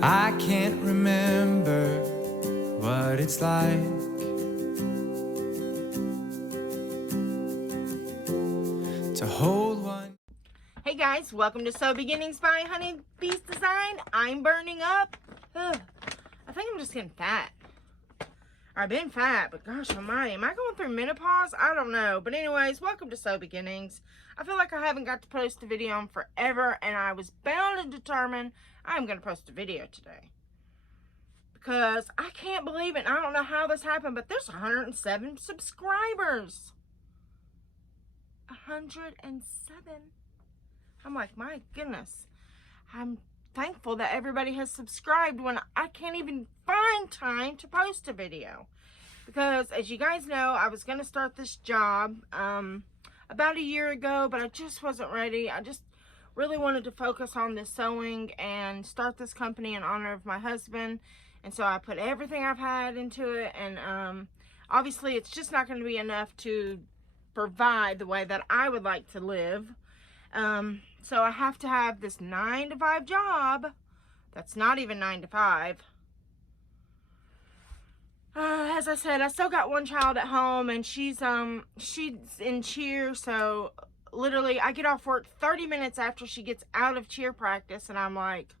I can't remember what it's like to hold one. Hey guys, welcome to Sew Beginnings by Honey Beast Design. I'm burning up. Ugh, I think I'm just getting fat. I've been fat, but gosh almighty, am I going through menopause? I don't know. But anyways, welcome to Sew Beginnings. I feel like I haven't got to post a video in forever, and I was bound and determined I'm going to post a video today. Because I can't believe it. I don't know how this happened, but there's 107 subscribers. 107. I'm like, my goodness. I'm thankful that everybody has subscribed when I can't even find time to post a video. Because as you guys know, I was going to start this job about a year ago, but I just wasn't ready. I just really wanted to focus on this sewing and start this company in honor of my husband. And so I put everything I've had into it, and obviously it's just not going to be enough to provide the way that I would like to live. So I have to have this 9-to-5 job. That's not even 9 to 5. As I said, I still got one child at home, and she's in cheer, so literally I get off work 30 minutes after she gets out of cheer practice, and I'm like,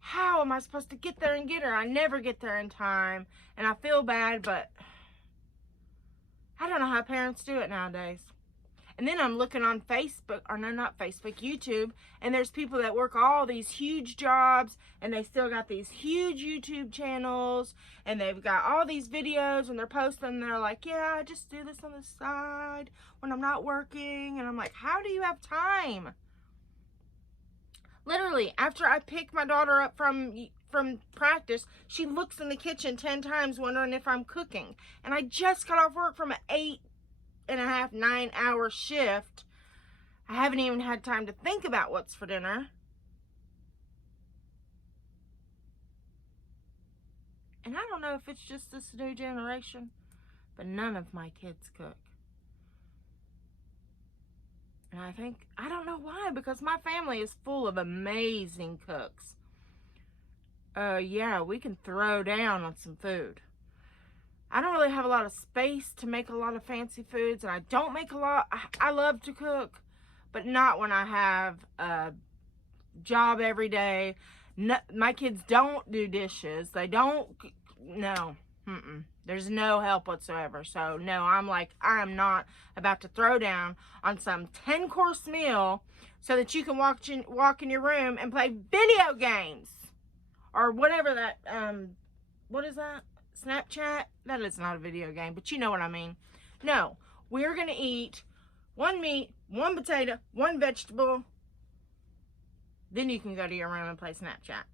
how am I supposed to get there and get her? I never get there in time, and I feel bad, but I don't know how parents do it nowadays. And then I'm looking on Facebook, or no, not Facebook, YouTube, and there's people that work all these huge jobs, and they still got these huge YouTube channels, and they've got all these videos, and they're posting, and they're like, yeah, I just do this on the side when I'm not working. And I'm like, how do you have time? Literally, after I pick my daughter up from practice, she looks in the kitchen 10 times wondering if I'm cooking. And I just got off work from an 8.5, 9-hour shift. I haven't even had time to think about what's for dinner. And I don't know if it's just this new generation, but none of my kids cook. And I don't know why, because my family is full of amazing cooks. Yeah, we can throw down on some food. I don't really have a lot of space to make a lot of fancy foods, and I don't make a lot. I love to cook, but not when I have a job every day. No, my kids don't do dishes. They don't, no. There's no help whatsoever. So no, I'm not about to throw down on some 10-course meal so that you can walk in your room and play video games or whatever that what is that? Snapchat? That is not a video game, but you know what I mean. No, we're gonna eat one meat, one potato, one vegetable. Then you can go to your room and play Snapchat.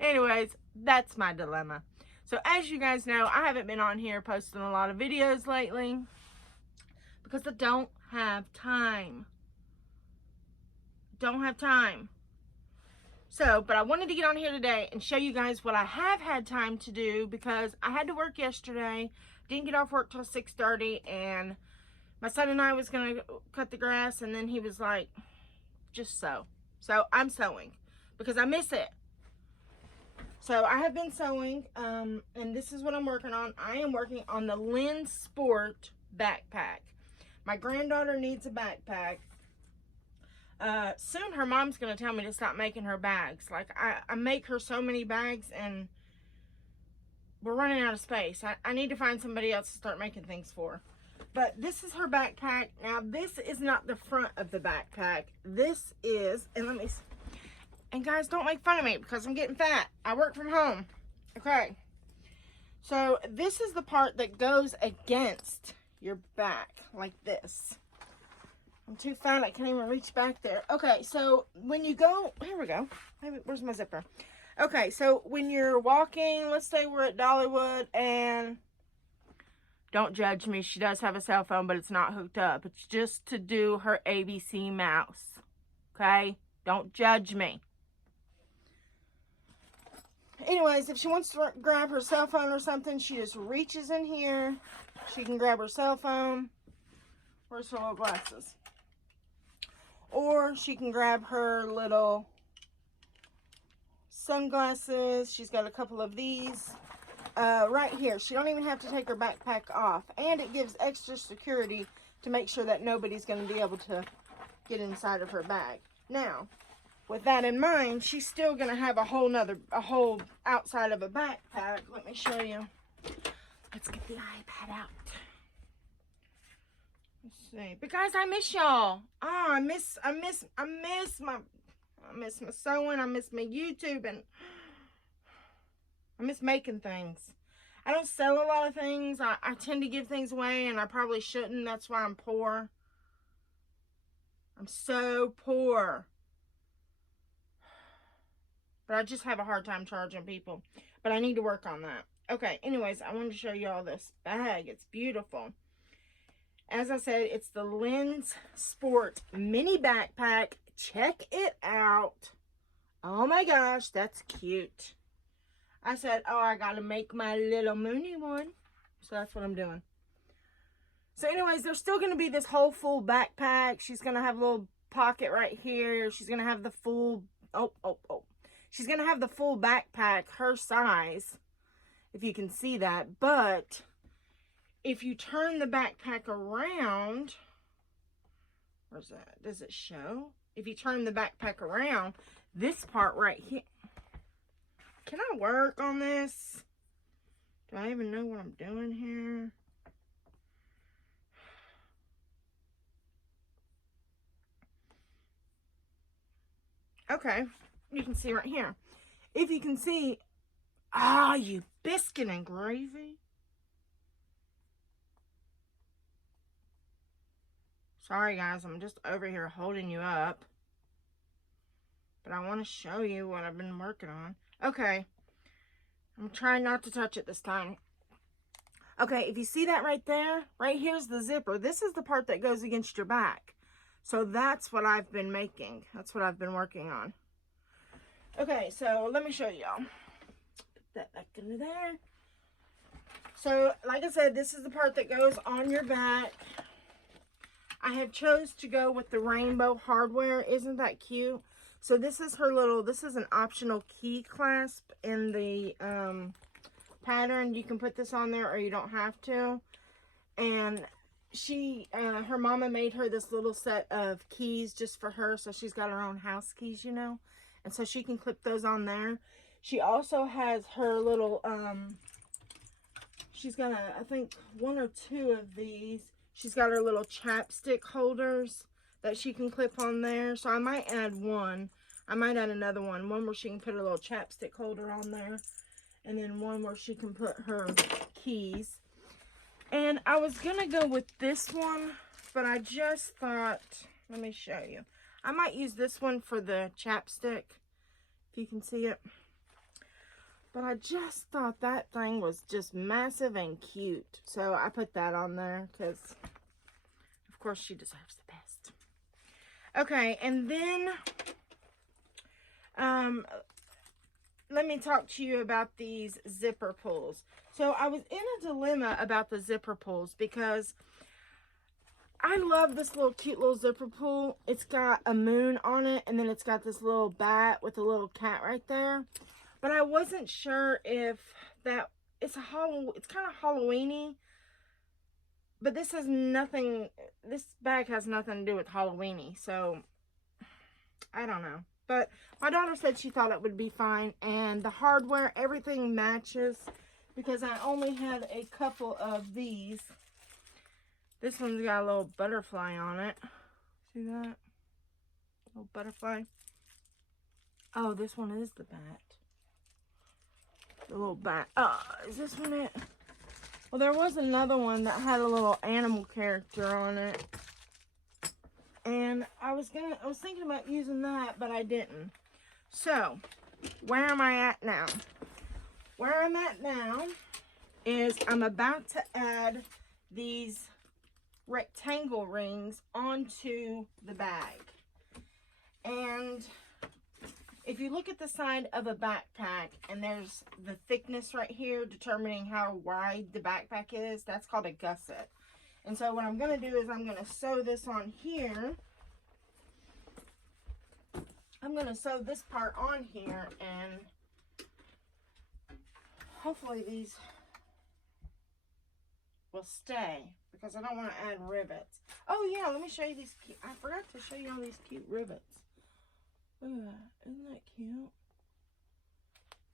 Anyways, that's my dilemma. So as you guys know, I haven't been on here posting a lot of videos lately because I don't have time. Don't have time. So, but I wanted to get on here today and show you guys what I have had time to do, because I had to work yesterday. Didn't get off work till 6:30, and my son and I was going to cut the grass, and then he was like, just sew. So I'm sewing because I miss it. So I have been sewing, and this is what I'm working on. I am working on the Lynn Sport backpack. My granddaughter needs a backpack. Soon her mom's going to tell me to stop making her bags. Like, I make her so many bags, and we're running out of space. I need to find somebody else to start making things for. But this is her backpack. Now, this is not the front of the backpack. This is, and let me see. And guys, don't make fun of me because I'm getting fat. I work from home. Okay. So this is the part that goes against your back, like this. I'm too fat, I can't even reach back there. Okay, so when you go, here we go. Where's my zipper? Okay, so when you're walking, let's say we're at Dollywood, and don't judge me, she does have a cell phone, but it's not hooked up. It's just to do her ABC mouse. Okay? Don't judge me. Anyways, if she wants to grab her cell phone or something, she just reaches in here. She can grab her cell phone. Where's her little glasses? Or she can grab her little sunglasses. She's got a couple of these right here. She don't even have to take her backpack off. And it gives extra security to make sure that nobody's going to be able to get inside of her bag. Now, with that in mind, she's still going to have a whole outside of a backpack. Let me show you. Let's get the iPad out. Let's see. But guys, I miss y'all. Oh, I miss my sewing. I miss my YouTube, and I miss making things. I don't sell a lot of things. I tend to give things away, and I probably shouldn't. That's why I'm poor. I'm so poor. But I just have a hard time charging people. But I need to work on that. Okay, anyways, I wanted to show you all this bag. It's beautiful. As I said, it's the Lens Sport Mini Backpack. Check it out. Oh my gosh, that's cute. I said, oh, I gotta make my little Mooney one. So that's what I'm doing. So anyways, there's still gonna be this whole full backpack. She's gonna have a little pocket right here. She's gonna have the full, she's gonna have the full backpack, her size, if you can see that. But if you turn the backpack around, where's that? Does it show? If you turn the backpack around, this part right here. Can I work on this? Do I even know what I'm doing here? Okay, you can see right here. If you can see, you biscuit and gravy. Sorry guys, I'm just over here holding you up. But I want to show you what I've been working on. Okay, I'm trying not to touch it this time. Okay, if you see that right there, right here's the zipper. This is the part that goes against your back. So that's what I've been making. That's what I've been working on. Okay, so let me show y'all. Put that back into there. So, like I said, this is the part that goes on your back. I have chose to go with the rainbow hardware. Isn't that cute? So this is her little, this is an optional key clasp in the pattern. You can put this on there or you don't have to. And she, her mama made her this little set of keys just for her. So she's got her own house keys, you know. And so she can clip those on there. She also has her little, she's got, I think, 1 or 2 of these. She's got her little chapstick holders that she can clip on there. So I might add one. I might add another one. One where she can put a little chapstick holder on there. And then one where she can put her keys. And I was going to go with this one. But I just thought, let me show you. I might use this one for the chapstick. If you can see it. But I just thought that thing was just massive and cute. So I put that on there because, of course, she deserves the best. Okay, and then let me talk to you about these zipper pulls. So I was in a dilemma about the zipper pulls because I love this little cute little zipper pull. It's got a moon on it, and then it's got this little bat with a little cat right there. But I wasn't sure if that, it's kind of Halloween-y. But this has nothing, this bag has nothing to do with Halloween-y. So, I don't know. But my daughter said she thought it would be fine. And the hardware, everything matches. Because I only had a couple of these. This one's got a little butterfly on it. See that? Little butterfly. Oh, this one is the bat. The little bat. Is this one it? Well, there was another one that had a little animal character on it. And I was thinking about using that, but I didn't. So, where am I at now? Where I'm at now is I'm about to add these rectangle rings onto the bag. And if you look at the side of a backpack and there's the thickness right here determining how wide the backpack is, that's called a gusset. And so what I'm going to do is I'm going to sew this on here. I'm going to sew this part on here, and hopefully these will stay, because I don't want to add rivets. Oh yeah, let me show you these cute, I forgot to show you all these cute rivets. Look at that. Isn't that cute?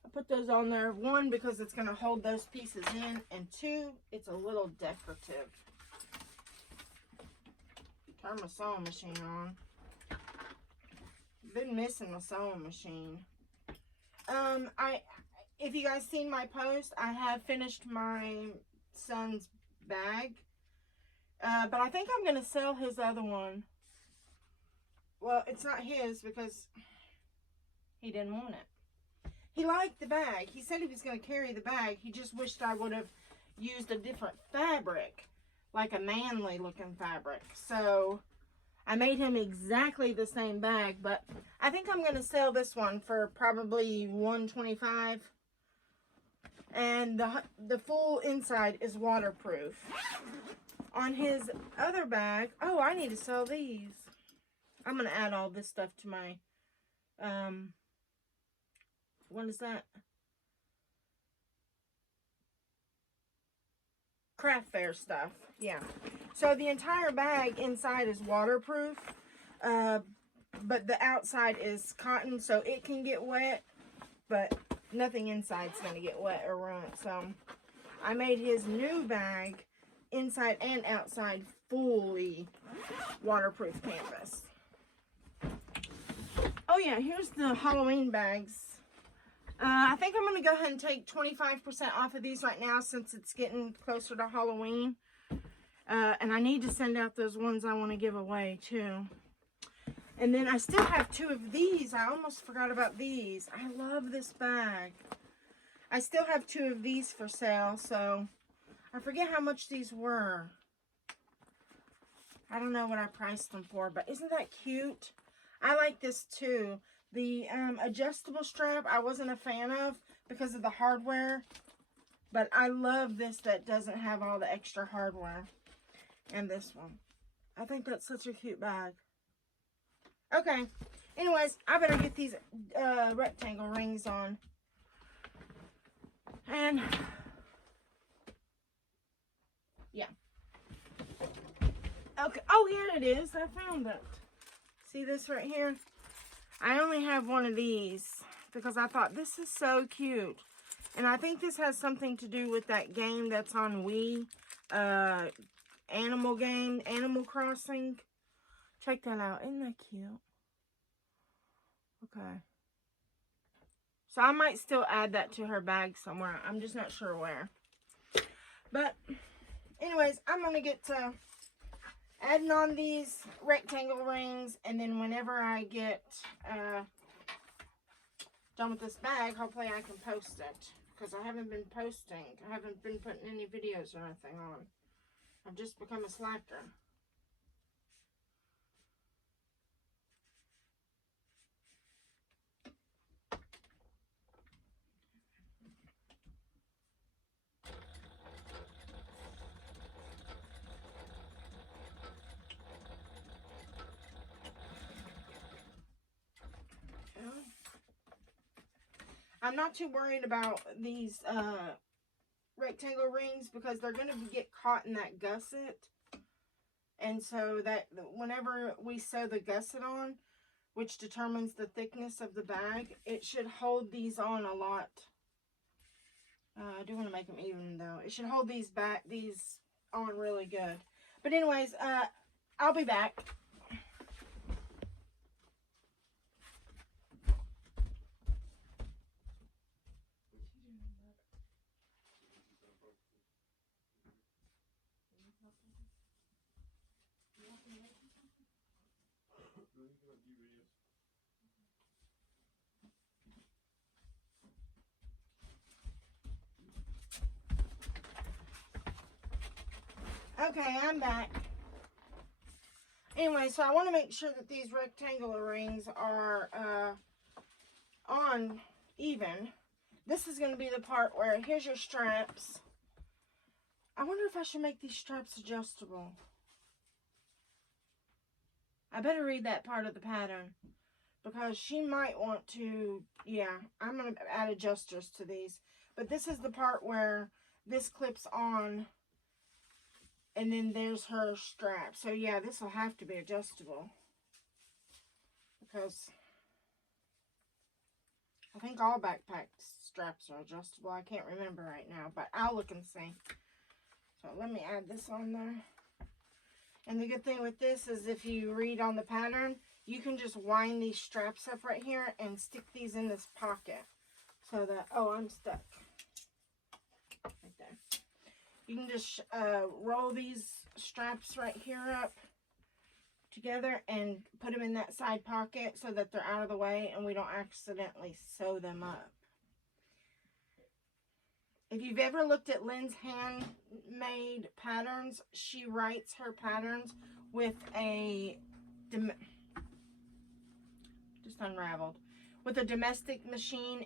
I put those on there, one, because it's going to hold those pieces in, and two, it's a little decorative. Turn my sewing machine on. Been missing my sewing machine. If you guys seen my post, I have finished my son's bag. But I think I'm going to sell his other one. Well, it's not his because he didn't want it. He liked the bag. He said he was going to carry the bag. He just wished I would have used a different fabric, like a manly looking fabric. So I made him exactly the same bag, but I think I'm going to sell this one for probably $125. And the full inside is waterproof. On his other bag, oh, I need to sell these. I'm going to add all this stuff to my, what is that? Craft fair stuff. Yeah. So the entire bag inside is waterproof, but the outside is cotton, so it can get wet, but nothing inside's going to get wet or ruined. So I made his new bag inside and outside fully waterproof canvas. Oh yeah, here's the Halloween bags. I think I'm going to go ahead and take 25% off of these right now since it's getting closer to Halloween. And I need to send out those ones I want to give away too. And then I still have 2 of these. I almost forgot about these. I love this bag. I still have 2 of these for sale, so I forget how much these were. I don't know what I priced them for, but isn't that cute? I like this too. The adjustable strap I wasn't a fan of because of the hardware, but I love this that doesn't have all the extra hardware. And this one. I think that's such a cute bag. Okay. Anyways, I better get these rectangle rings on. And yeah. Okay. Oh, here it is. I found it. See this right here? I only have one of these because I thought this is so cute. And I think this has something to do with that game that's on Wii. Animal game, Animal Crossing. Check that out. Isn't that cute? Okay. So I might still add that to her bag somewhere. I'm just not sure where. But anyways, I'm going to get to adding on these rectangle rings. And then whenever I get done with this bag, hopefully I can post it. Because I haven't been posting. I haven't been putting any videos or anything on. I've just become a slacker. I'm not too worried about these rectangle rings because they're going to get caught in that gusset. And so that whenever we sew the gusset on, which determines the thickness of the bag, it should hold these on a lot. I do want to make them even though. It should hold these on really good. But anyways, I'll be back. Okay, I'm back. Anyway, so I want to make sure that these rectangular rings are on even. This is going to be the part where here's your straps. I wonder if I should make these straps adjustable. I better read that part of the pattern because she might want to, yeah, I'm going to add adjusters to these. But this is the part where this clips on, and then there's her strap. So yeah, this will have to be adjustable, because I think all backpack straps are adjustable. I can't remember right now, but I'll look and see. So let me add this on there. And the good thing with this is if you read on the pattern, you can just wind these straps up right here and stick these in this pocket. So that, oh, I'm stuck. Right there. You can just roll these straps right here up together and put them in that side pocket so that they're out of the way and we don't accidentally sew them up. If you've ever looked at Lynn's handmade patterns, she writes her patterns with a, just unraveled, with a domestic machine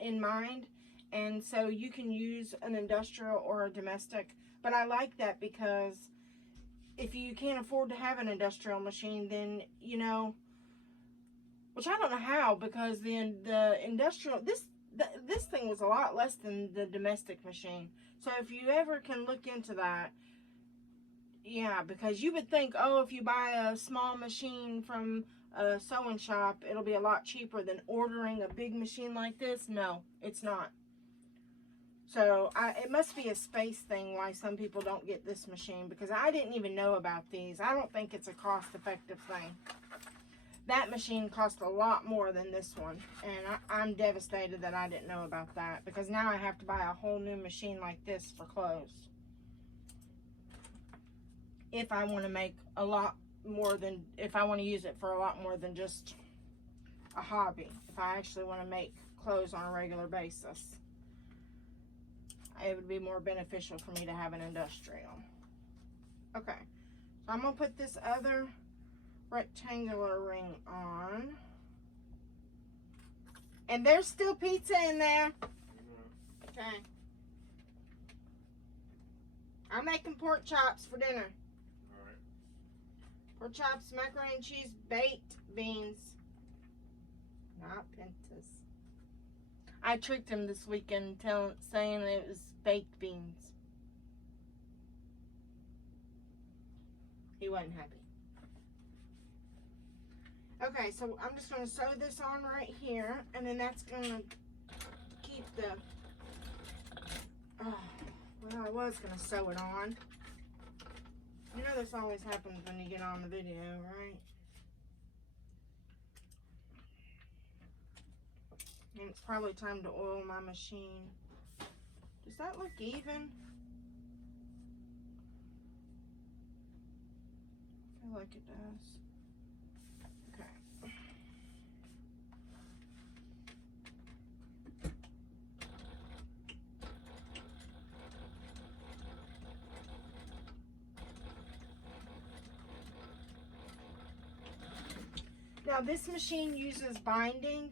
in mind. And so you can use an industrial or a domestic. But I like that because if you can't afford to have an industrial machine, then, you know, which I don't know how, because the industrial, this thing was a lot less than the domestic machine. So if you ever can look into that, yeah, because you would think, oh, if you buy a small machine from a sewing shop, it'll be a lot cheaper than ordering a big machine like this. No, it's not. So it must be a space thing why some people don't get this machine, because I didn't even know about these. I don't think it's a cost-effective thing. That machine cost a lot more than this one, and I'm devastated that I didn't know about that, because now I have to buy a whole new machine like this for clothes if I want to make a lot more than, if I want to use it for a lot more than just a hobby. If I actually want to make clothes on a regular basis, it would be more beneficial for me to have an industrial. Okay, so I'm gonna put this other rectangular ring on, and there's still pizza in there. Okay, I'm making pork chops for dinner. All right. Pork chops, macaroni and cheese, baked beans, not pintas. I tricked him this weekend saying it was baked beans. He wasn't happy. Okay, so I'm just going to sew this on right here, and then that's going to keep the, well, I was going to sew it on. You know this always happens when you get on the video, right? And it's probably time to oil my machine. Does that look even? I feel like it does. Okay. Now this machine uses binding,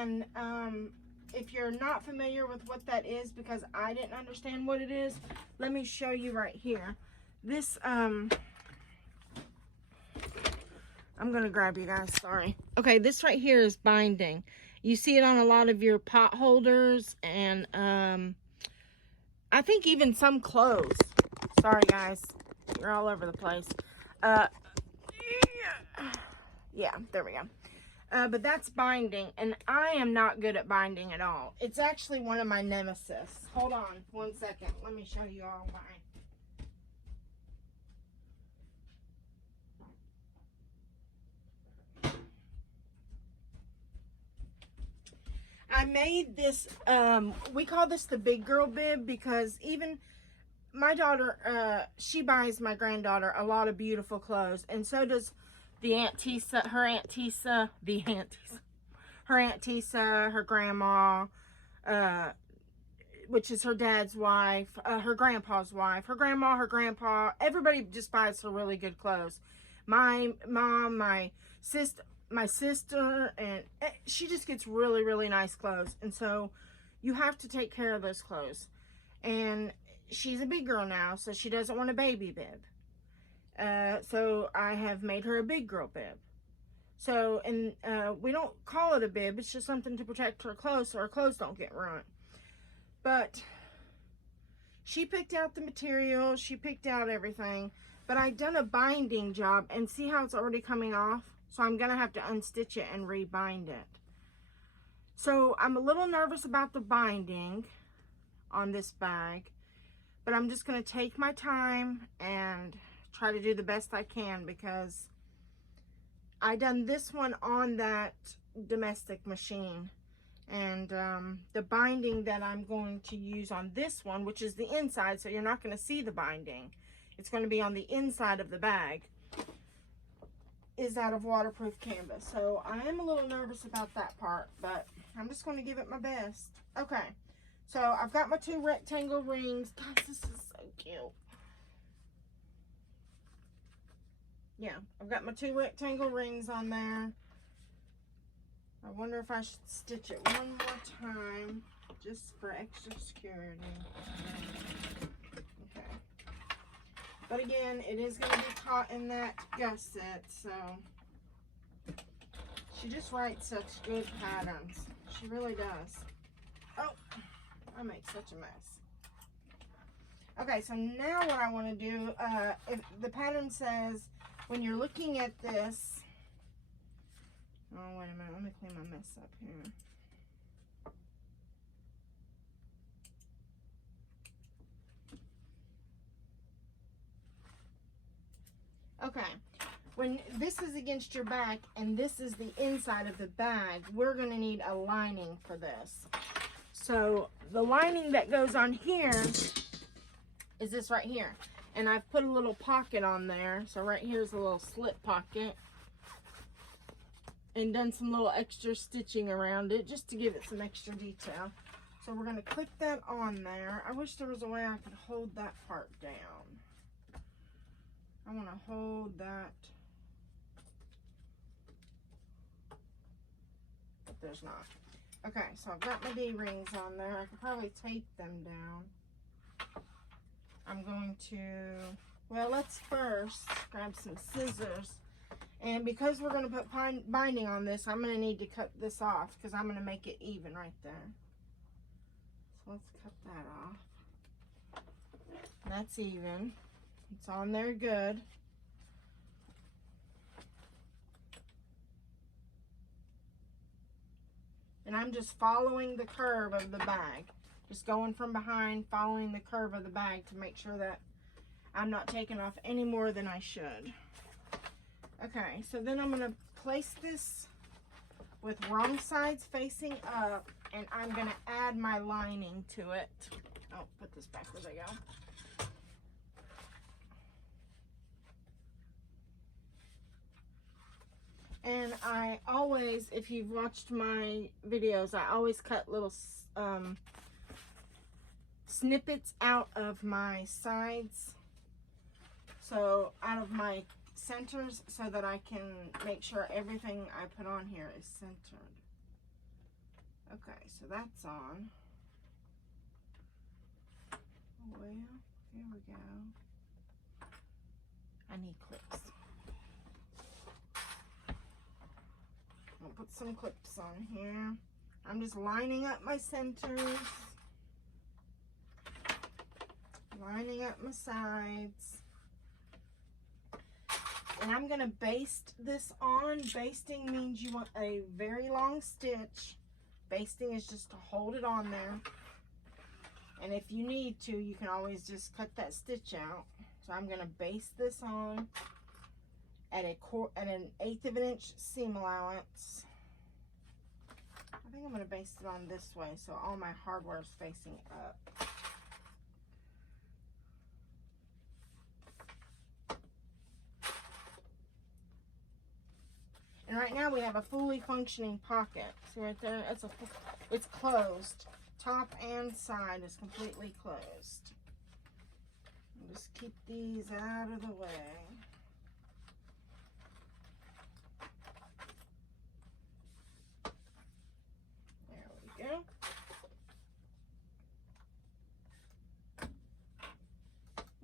and if you're not familiar with what that is, because I didn't understand what it is, let me show you right here. This I'm gonna grab you guys, sorry. Okay, this right here is binding. You see it on a lot of your pot holders, and I think even some clothes. Sorry guys, you're all over the place. Yeah, there we go. But that's binding, and I am not good at binding at all. It's actually one of my nemesis. Hold on 1 second. Let me show you all why. I made this, we call this the big girl bib, because even my daughter, she buys my granddaughter a lot of beautiful clothes, and so does the Aunt Tisa, her Aunt Tisa, her Aunt Tisa, her grandma, which is her dad's wife, her grandpa's wife, her grandma, her grandpa. Everybody just buys her really good clothes. My mom, my sister, and she just gets really, really nice clothes. And so you have to take care of those clothes. And she's a big girl now, so she doesn't want a baby bib. So I have made her a big girl bib. So, and we don't call it a bib. It's just something to protect her clothes so her clothes don't get ruined. But she picked out the material. She picked out everything. But I've done a binding job, and see how it's already coming off? So I'm going to have to unstitch it and rebind it. So I'm a little nervous about the binding on this bag. But I'm just going to take my time and try to do the best I can, because I done this one on that domestic machine, and the binding that I'm going to use on this one, which is the inside, so you're not going to see the binding, it's going to be on the inside of the bag, is out of waterproof canvas. So I am a little nervous about that part, but I'm just going to give it my best. Okay, so I've got my 2 rectangle rings. Guys, this is so cute. Yeah, I've got my 2 rectangle rings on there. I wonder if I should stitch it one more time just for extra security. Okay. But again, it is going to be caught in that gusset, so she just writes such good patterns. She really does. Oh, I make such a mess. Okay, so now what I want to do, if the pattern says, when you're looking at this, oh, wait a minute, let me clean my mess up here. Okay, when this is against your back and this is the inside of the bag, we're going to need a lining for this. So the lining that goes on here is this right here. And I've put a little pocket on there. So right here's a little slit pocket. And done some little extra stitching around it just to give it some extra detail. So we're going to click that on there. I wish there was a way I could hold that part down. I want to hold that. But there's not. Okay, so I've got my D-rings on there. I could probably tape them down. I'm going to, well, let's first grab some scissors. And because we're going to put binding on this, I'm going to need to cut this off because I'm going to make it even right there. So let's cut that off. That's even. It's on there good. And I'm just following the curve of the bag. Just going from behind, following the curve of the bag to make sure that I'm not taking off any more than I should. Okay, so then I'm going to place this with wrong sides facing up, and I'm going to add my lining to it. Oh, put this back where they go. And I always, if you've watched my videos, I always cut little snippets out of my sides, so out of my centers, so that I can make sure everything I put on here is centered. Okay, so that's on. Well, here we go. I need clips. I'll put some clips on here. I'm just lining up my centers, lining up my sides. And I'm going to baste this on. Basting means you want a very long stitch. Basting is just to hold it on there. And if you need to, you can always just cut that stitch out. So I'm going to baste this on at an 1/8 of an inch seam allowance. I think I'm going to baste it on this way so all my hardware is facing up. And right now we have a fully functioning pocket. See right there? It's closed. Top and side is completely closed. I'll just keep these out of the way. There we go.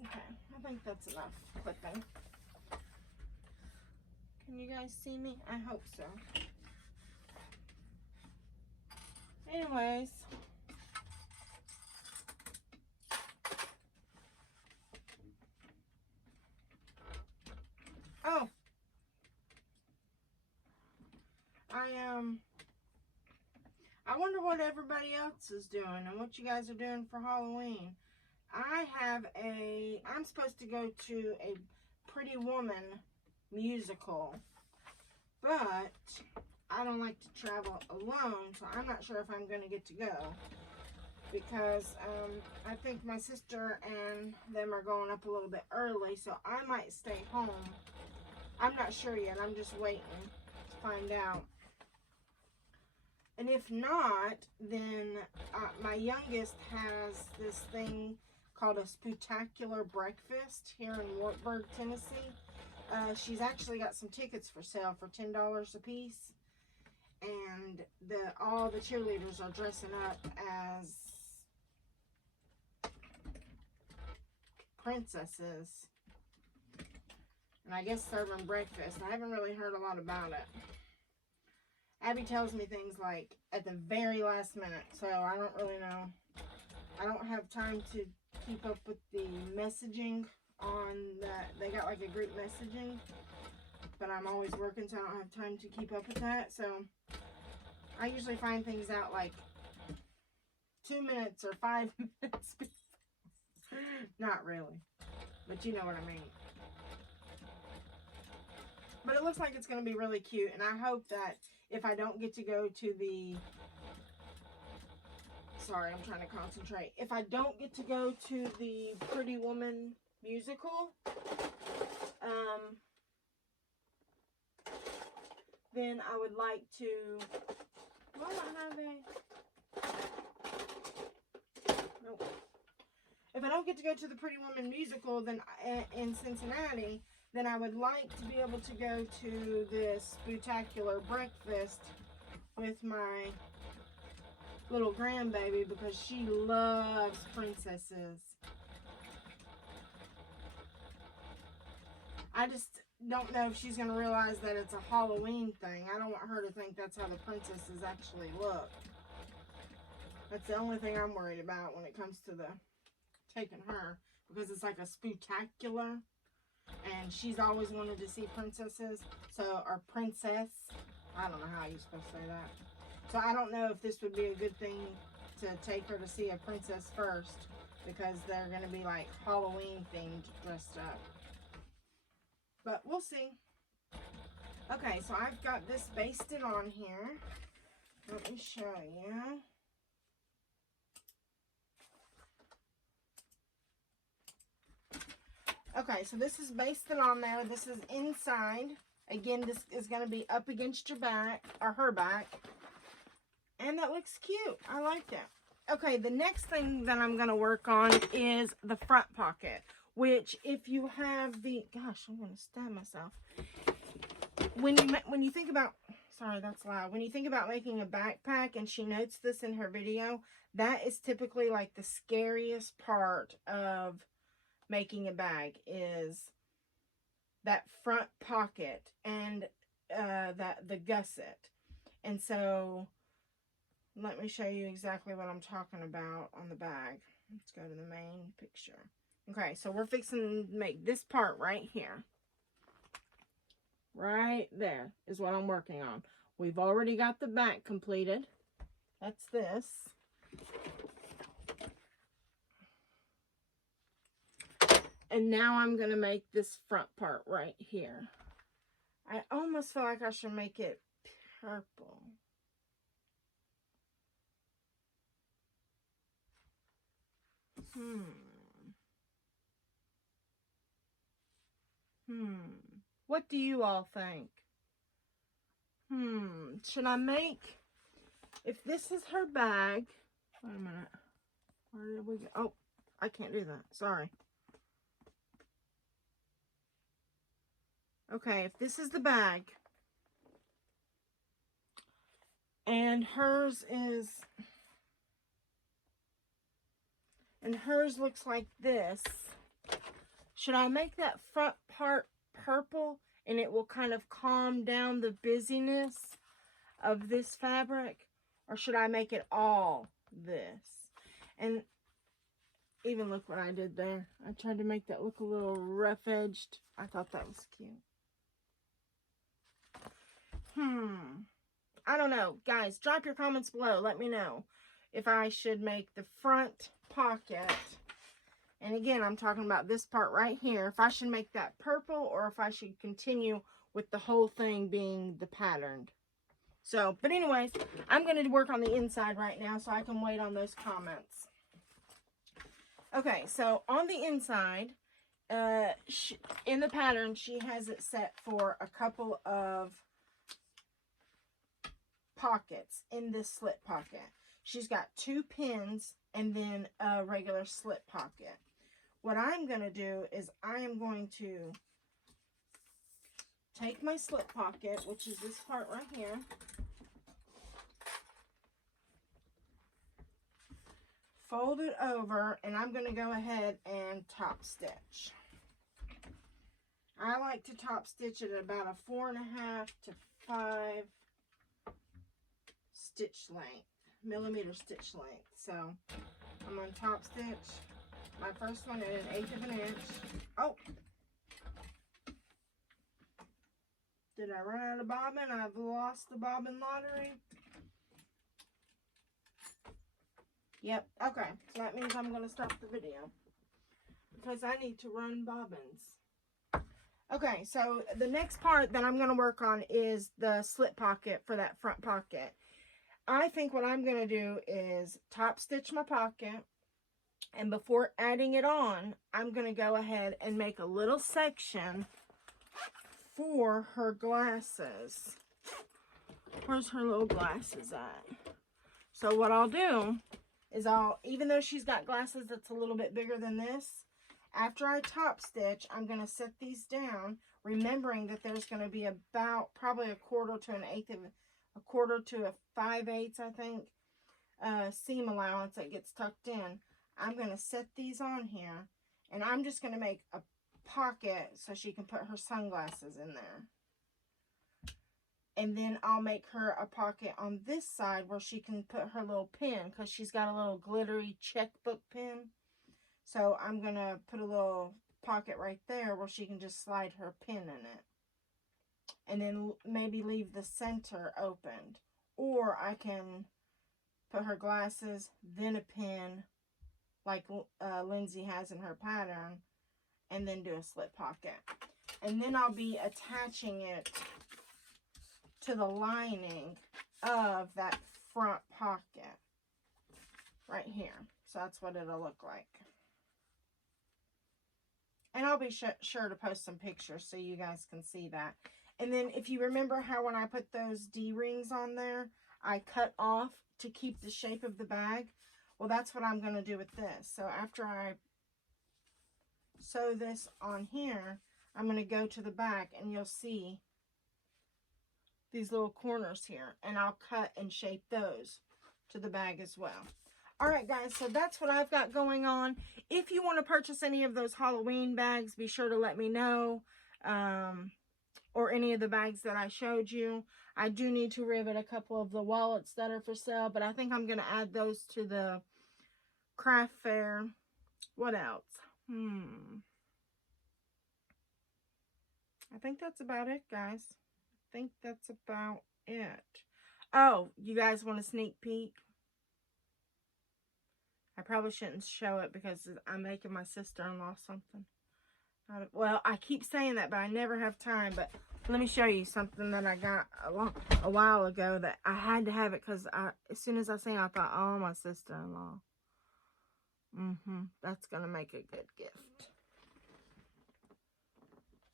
Okay, I think that's enough clipping. Okay, Can you guys see me? I hope so. Anyways. Oh. I wonder what everybody else is doing and what you guys are doing for Halloween. I'm supposed to go to a Pretty Woman musical, but I don't like to travel alone, so I'm not sure if I'm going to get to go, because I think my sister and them are going up a little bit early, so I might stay home. I'm not sure yet. I'm just waiting to find out. And if not, then my youngest has this thing called a spectacular breakfast here in Wartburg, Tennessee. She's actually got some tickets for sale for $10 a piece. And all the cheerleaders are dressing up as princesses. And I guess serving breakfast. I haven't really heard a lot about it. Abby tells me things like at the very last minute, so I don't really know. I don't have time to keep up with the messaging on that. They got like a group messaging, but I'm always working, so I don't have time to keep up with that. So I usually find things out like 2 minutes or 5 minutes before. Not really, but you know what I mean. But it looks like it's going to be really cute, and I hope that if I don't get to go to the... Sorry, I'm trying to concentrate. If I don't get to go to the Pretty Woman musical, then I would like to... Why don't I have a... Nope. If I don't get to go to the Pretty Woman musical then in Cincinnati, then I would like to be able to go to this spectacular breakfast with my little grandbaby, because she loves princesses. I just don't know if she's going to realize that it's a Halloween thing. I don't want her to think that's how the princesses actually look. That's the only thing I'm worried about when it comes to the taking her, because it's like a spectacular. And she's always wanted to see princesses. Or princess. I don't know how you're supposed to say that. So I don't know if this would be a good thing to take her to see a princess first, because they're going to be like Halloween themed, dressed up. But we'll see. Okay, so I've got this basted on here. Let me show you. Okay, so this is basted on there. This is inside. Again, this is going to be up against your back, or her back. And that looks cute. I like it. Okay, the next thing that I'm going to work on is the front pocket. Which, if you have the... Gosh, I'm going to stab myself. When you think about... Sorry, that's loud. When you think about making a backpack, and she notes this in her video, that is typically like the scariest part of making a bag, is that front pocket and the gusset. And so let me show you exactly what I'm talking about on the bag. Let's go to the main picture. Okay, so we're fixing to make this part right here. Right there is what I'm working on. We've already got the back completed. That's this. And now I'm going to make this front part right here. I almost feel like I should make it purple. What do you all think? Should I make... If this is her bag... Wait a minute. Where did we go? Oh, I can't do that. Sorry. Okay, if this is the bag, and hers looks like this, should I make that front part purple and it will kind of calm down the busyness of this fabric? Or should I make it all this? And even look what I did there. I tried to make that look a little rough edged. I thought that was cute. I don't know. Guys, drop your comments below. Let me know if I should make the front pocket. And again, I'm talking about this part right here. If I should make that purple or if I should continue with the whole thing being the patterned. So, but anyways, I'm going to work on the inside right now so I can wait on those comments. Okay, so on the inside, in the pattern, she has it set for a couple of pockets in this slip pocket. She's got 2 pins and then a regular slip pocket. What I'm going to do is I am going to take my slip pocket, which is this part right here, fold it over, and I'm going to go ahead and top stitch. I like to top stitch it at about a 4.5 to 5 stitch length, millimeter stitch length. So I'm going to top stitch my first one at 1/8 of an inch. Oh, did I run out of bobbin? I've lost the bobbin lottery. Yep, okay, so that means I'm going to stop the video because I need to run bobbins. Okay, so the next part that I'm going to work on is the slip pocket for that front pocket. I think what I'm going to do is top stitch my pocket, and before adding it on, I'm going to go ahead and make a little section for her glasses. Where's her little glasses at? So what I'll do is even though she's got glasses that's a little bit bigger than this, after I top stitch, I'm going to set these down, remembering that there's going to be about probably a quarter to 5/8, I think, seam allowance that gets tucked in. I'm going to set these on here, and I'm just going to make a pocket so she can put her sunglasses in there. And then I'll make her a pocket on this side where she can put her little pin, because she's got a little glittery checkbook pin. So I'm going to put a little pocket right there where she can just slide her pin in it. And then maybe leave the center opened. Or I can put her glasses, then a pin, like Lindsay has in her pattern, and then do a slip pocket. And then I'll be attaching it to the lining of that front pocket right here. So that's what it'll look like. And I'll be sure to post some pictures so you guys can see that. And then if you remember how when I put those D-rings on there, I cut off to keep the shape of the bag. Well, that's what I'm going to do with this. So after I sew this on here, I'm going to go to the back and you'll see these little corners here. And I'll cut and shape those to the bag as well. Alright guys, so that's what I've got going on. If you want to purchase any of those Halloween bags, be sure to let me know. Or any of the bags that I showed you. I do need to rivet a couple of the wallets that are for sale, but I think I'm going to add those to the craft fair. What else? I think that's about it, guys. I think that's about it. Oh, you guys want a sneak peek? I probably shouldn't show it because I'm making my sister-in-law something. Well, I keep saying that, but I never have time. But let me show you something that I got a while ago that I had to have it because as soon as I seen it, I thought, oh, my sister-in-law. That's going to make a good gift.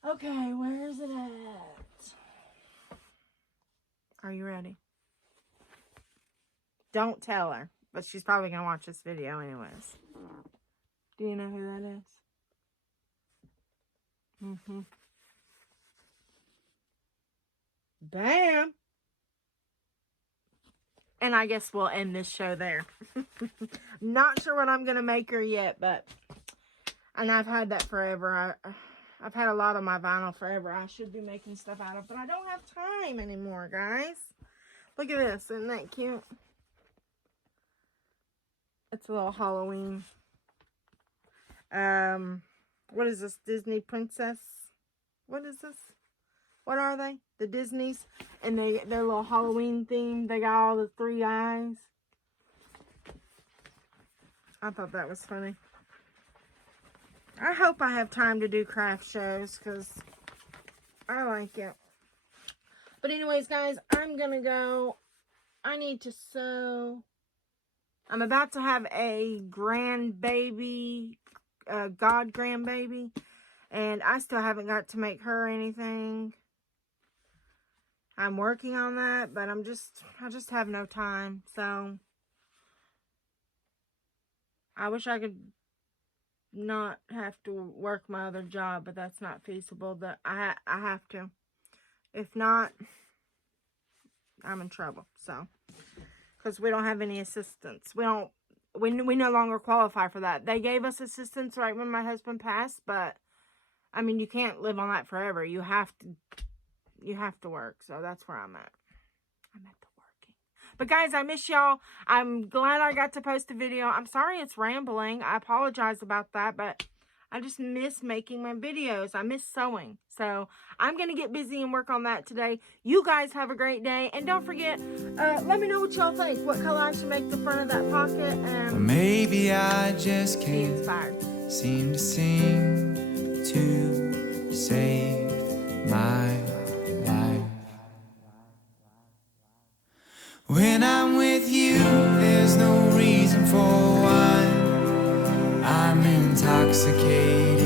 Okay, where is it at? Are you ready? Don't tell her, but she's probably going to watch this video anyways. Do you know who that is? Bam! And I guess we'll end this show there. Not sure what I'm going to make her yet, but... And I've had that forever. I've had a lot of my vinyl forever. I should be making stuff out of, but I don't have time anymore, guys. Look at this. Isn't that cute? It's a little Halloween. What is this? Disney princess? What is this? What are they? The Disneys. And they're little Halloween themed. They got all the 3 eyes. I thought that was funny. I hope I have time to do craft shows because I like it. But anyways, guys, I'm going to go. I need to sew. I'm about to have a grandbaby, god grandbaby. And I still haven't got to make her anything. I'm working on that, but I just have no time. So I wish I could not have to work my other job, but that's not feasible. That I have to. If not, I'm in trouble. So, because we don't have any assistance. We no longer qualify for that. They gave us assistance right when my husband passed, but I mean, you can't live on that forever. You have to work. So that's where I'm at. I'm at the working. But guys, I miss y'all. I'm glad I got to post a video. I'm sorry it's rambling. I apologize about that, but I just miss making my videos. I miss sewing. So I'm going to get busy and work on that today. You guys have a great day. And don't forget, let me know what y'all think. What color I should make the front of that pocket. And Or maybe I just be can't inspired. seem to sing to say